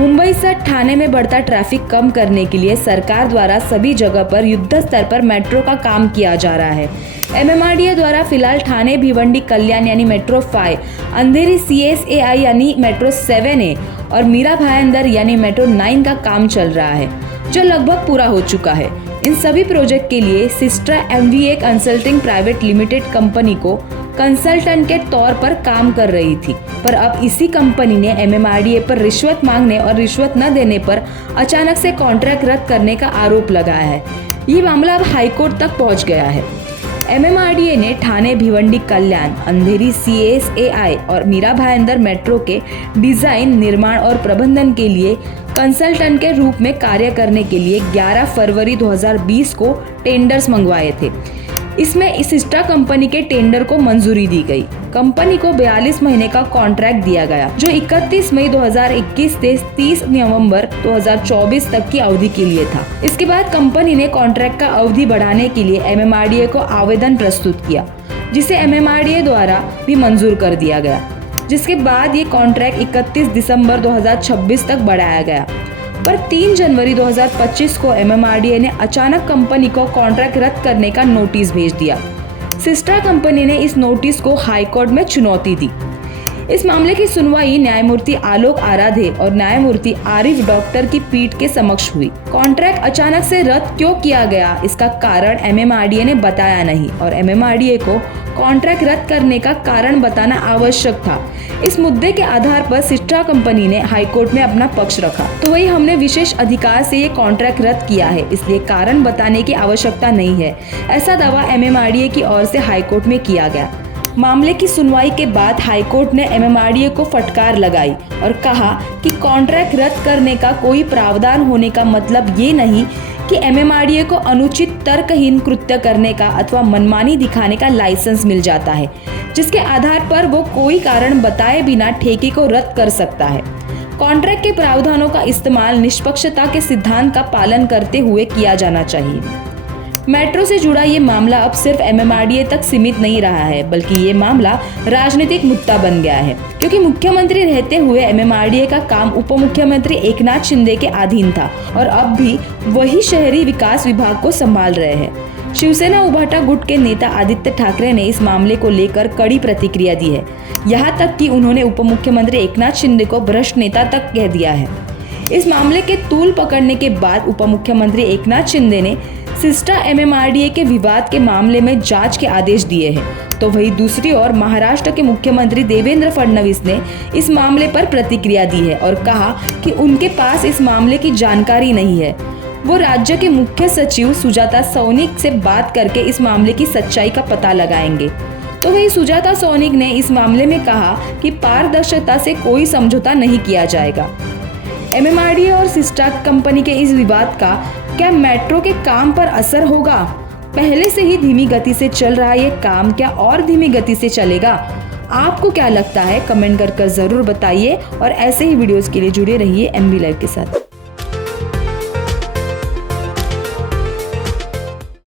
मुंबई से ठाणे में बढ़ता ट्रैफिक कम करने के लिए सरकार द्वारा सभी जगह पर युद्ध स्तर पर मेट्रो का काम किया जा रहा है। MMRDA द्वारा फिलहाल ठाणे भिवंडी कल्याण यानी मेट्रो 5, अंधेरी CSAI यानी मेट्रो 7A और मीरा भाईंदर यानी मेट्रो 9 का काम चल रहा है, जो लगभग पूरा हो चुका है। इन सभी प्रोजेक्ट के लिए Systra MVA consulting private limited company को कंसल्टेंट के तौर पर काम कर रही थी, पर अब इसी कंपनी ने MMRDA पर रिश्वत मांगने और रिश्वत न देने पर अचानक से कॉन्ट्रैक्ट रद्द करने का आरोप लगाया है। ये मामला अब हाईकोर्ट तक पहुंच गया है। MMRDA ने ठाणे भिवंडी कल्याण, अंधेरी CSAI और मीरा भाईंदर मेट्रो के डिजाइन, निर्माण और प्रबंधन के लिए कंसल्टेंट के रूप में कार्य करने के लिए 11 फरवरी 2020 को टेंडर्स मंगवाए थे। इसमें सिस्ट्रा कंपनी के टेंडर को मंजूरी दी गई। कंपनी को 42 महीने का कॉन्ट्रैक्ट दिया गया, जो 31 मई 2021 से 30 नवंबर 2024 तक की अवधि के लिए था। इसके बाद कंपनी ने कॉन्ट्रैक्ट का अवधि बढ़ाने के लिए MMRDA को आवेदन प्रस्तुत किया, जिसे MMRDA द्वारा भी मंजूर कर दिया गया, जिसके बाद ये कॉन्ट्रैक्ट 31 दिसंबर 2026 तक बढ़ाया गया। पर 3 जनवरी 2025 को MMRDA ने अचानक कंपनी को कॉन्ट्रैक्ट रद्द करने का नोटिस भेज दिया। सिस्ट्रा कंपनी ने इस नोटिस को हाईकोर्ट में चुनौती दी। इस मामले की सुनवाई न्यायमूर्ति आलोक आराधे और न्यायमूर्ति आरिफ डॉक्टर की पीठ के समक्ष हुई। कॉन्ट्रैक्ट अचानक से रद्द क्यों किया गया, इसका कारण MMRDA ने बताया नहीं और MMRDA को कॉन्ट्रैक्ट रद्द करने का कारण बताना आवश्यक था। इस मुद्दे के आधार पर सिस्ट्रा कंपनी ने हाईकोर्ट में अपना पक्ष रखा, तो वही हमने विशेष अधिकार से ये कॉन्ट्रैक्ट रद्द किया है, इसलिए कारण बताने की आवश्यकता नहीं है, ऐसा दावा MMRDA की ओर से हाईकोर्ट में किया गया। मामले की सुनवाई के बाद हाईकोर्ट ने MMRDA को फटकार लगाई और कहा कि कॉन्ट्रैक्ट रद्द करने का कोई प्रावधान होने का मतलब ये नहीं कि MMRDA को अनुचित तर्कहीन कृत्य करने का अथवा मनमानी दिखाने का लाइसेंस मिल जाता है, जिसके आधार पर वो कोई कारण बताए बिना ठेके को रद्द कर सकता है। कॉन्ट्रैक्ट के प्रावधानों का इस्तेमाल निष्पक्षता के सिद्धांत का पालन करते हुए किया जाना चाहिए। मेट्रो से जुड़ा ये मामला अब सिर्फ MMRDA तक सीमित नहीं रहा है, बल्कि ये मामला राजनीतिक मुद्दा बन गया है, क्योंकि मुख्यमंत्री रहते हुए MMRDA का काम उप मुख्यमंत्री एकनाथ शिंदे के अधीन था और अब भी वही शहरी विकास विभाग को संभाल रहे हैं। शिवसेना उभाटा गुट के नेता आदित्य ठाकरे ने इस मामले को लेकर कड़ी प्रतिक्रिया दी है। यहाँ तक कि उन्होंने उप मुख्यमंत्री एकनाथ शिंदे को भ्रष्ट नेता तक कह दिया है। इस मामले के तूल पकड़ने के बाद उप मुख्यमंत्री एकनाथ शिंदे ने सिस्ट्रा MMRDA के विवाद के मामले में जांच के आदेश दिए हैं, तो वहीं दूसरी ओर महाराष्ट्र के मुख्यमंत्री देवेंद्र फडणवीस ने इस मामले पर प्रतिक्रिया दी है और कहा कि उनके पास इस मामले की जानकारी नहीं है। वो राज्य के मुख्य सचिव सुजाता सौनिक से बात करके इस मामले की सच्चाई का पता लगाएंगे। तो वहीं सुजाता सौनिक ने इस मामले में कहा कि पारदर्शिता से कोई समझौता नहीं किया जाएगा। MMRDA और सिस्ट्रा कंपनी के इस विवाद का क्या मेट्रो के काम पर असर होगा? पहले से ही धीमी गति से चल रहा ये काम क्या और धीमी गति से चलेगा? आपको क्या लगता है? कमेंट कर जरूर बताइए और ऐसे ही वीडियोस के लिए जुड़े रहिए MB लाइव के साथ।